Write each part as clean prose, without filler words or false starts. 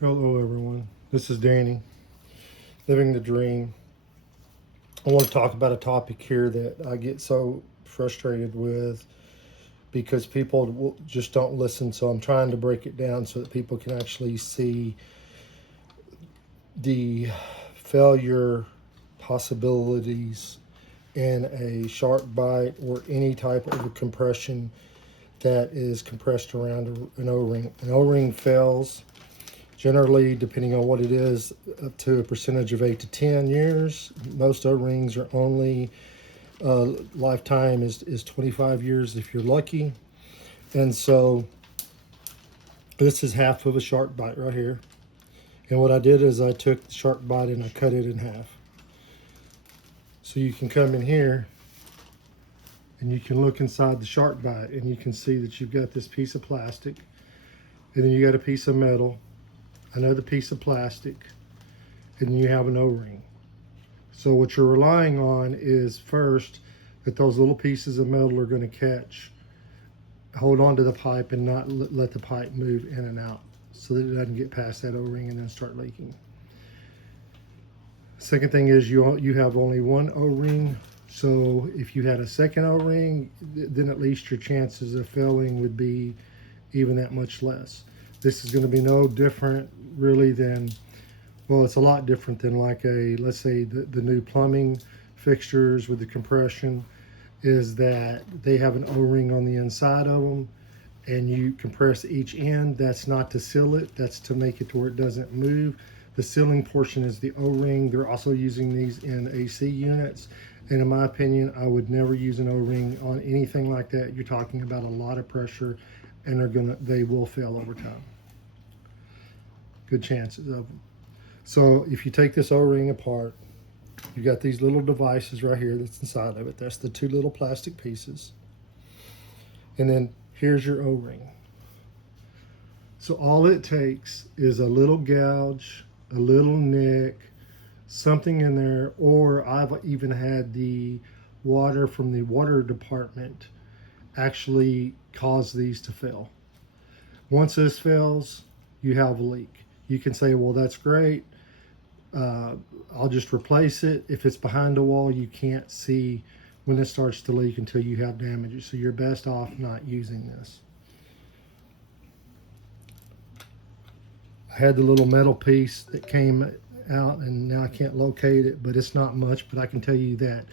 Hello everyone, this is Danny, living the dream. I want to talk about a topic here that I get so frustrated with because people just don't listen. So I'm trying to break it down so that people can actually see the failure possibilities in a shark bite or any type of a compression that is compressed around an O-ring. An O-ring fails generally, depending on what it is, up to a percentage of 8 to 10 years. Most O-rings are only lifetime is 25 years if you're lucky. And so this is half of a shark bite right here. And what I did is I took the shark bite and I cut it in half. So you can come in here and you can look inside the shark bite and you can see that you've got this piece of plastic and then you got a piece of metal, another piece of plastic, and you have an O-ring. So what you're relying on is first that those little pieces of metal are going to catch, hold on to the pipe and not let the pipe move in and out so that it doesn't get past that O-ring and then start leaking. Second thing is you have only one O-ring. So if you had a second O-ring, then at least your chances of failing would be even that much less. This is going to be no different really than, well, it's a lot different than like let's say the new plumbing fixtures with the compression, is that they have an O-ring on the inside of them and you compress each end. That's not to seal it, that's to make it to where it doesn't move. The sealing portion is the O-ring. They're also using these in AC units. And in my opinion, I would never use an O-ring on anything like that. You're talking about a lot of pressure and they will fail over time. Good chances of them. So if you take this O-ring apart, you got these little devices right here that's inside of it. That's the two little plastic pieces. And then here's your O-ring. So all it takes is a little gouge, a little nick, something in there, or I've even had the water from the water department actually cause these to fail. Once this fails, you have a leak. You can say, well, that's great. I'll just replace it. If it's behind a wall, you can't see when it starts to leak until you have damage. So you're best off not using this. I had the little metal piece that came out and now I can't locate it, but it's not much, but I can tell you that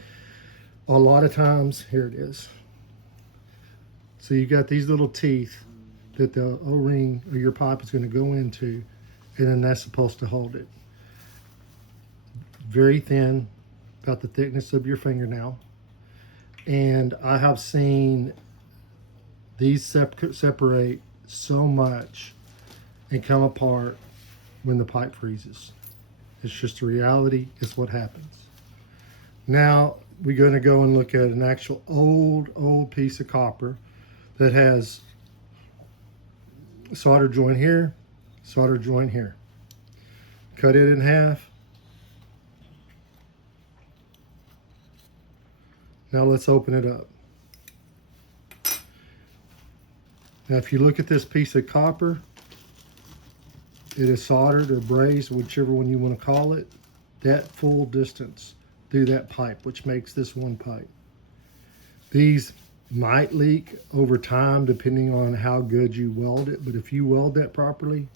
a lot of times, here it is. So you got these little teeth that the O-ring or your pipe is going to go into, and then that's supposed to hold it. Very thin, about the thickness of your fingernail. And I have seen these separate so much and come apart when the pipe freezes. It's just a reality. It's what happens. Now we're going to go and look at an actual old piece of copper that has solder joint here, solder joint here. Cut it in half. Now let's open it up. Now if you look at this piece of copper, it is soldered or brazed, whichever one you want to call it, that full distance through that pipe, which makes this one pipe. These might leak over time depending on how good you weld it, but if you weld that properly,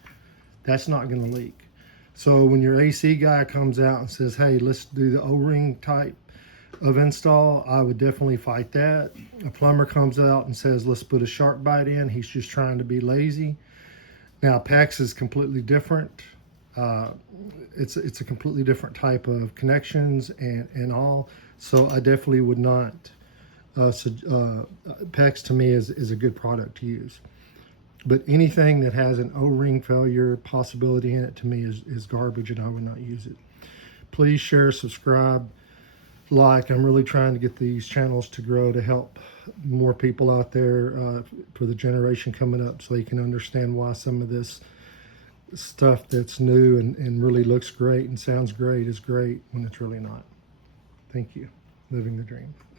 that's not going to leak. So when your AC guy comes out and says, hey, let's do the O-ring type of install, I would definitely fight that. A plumber comes out and says, let's put a shark bite in, he's just trying to be lazy. Now PEX is completely different. It's a completely different type of connections and all. So I definitely would not, PEX to me is a good product to use. But anything that has an O-ring failure possibility in it to me is garbage and I would not use it. Please share, subscribe, like. I'm really trying to get these channels to grow to help more people out there for the generation coming up so they can understand why some of this stuff that's new and really looks great and sounds great is great when it's really not. Thank you. Living the dream.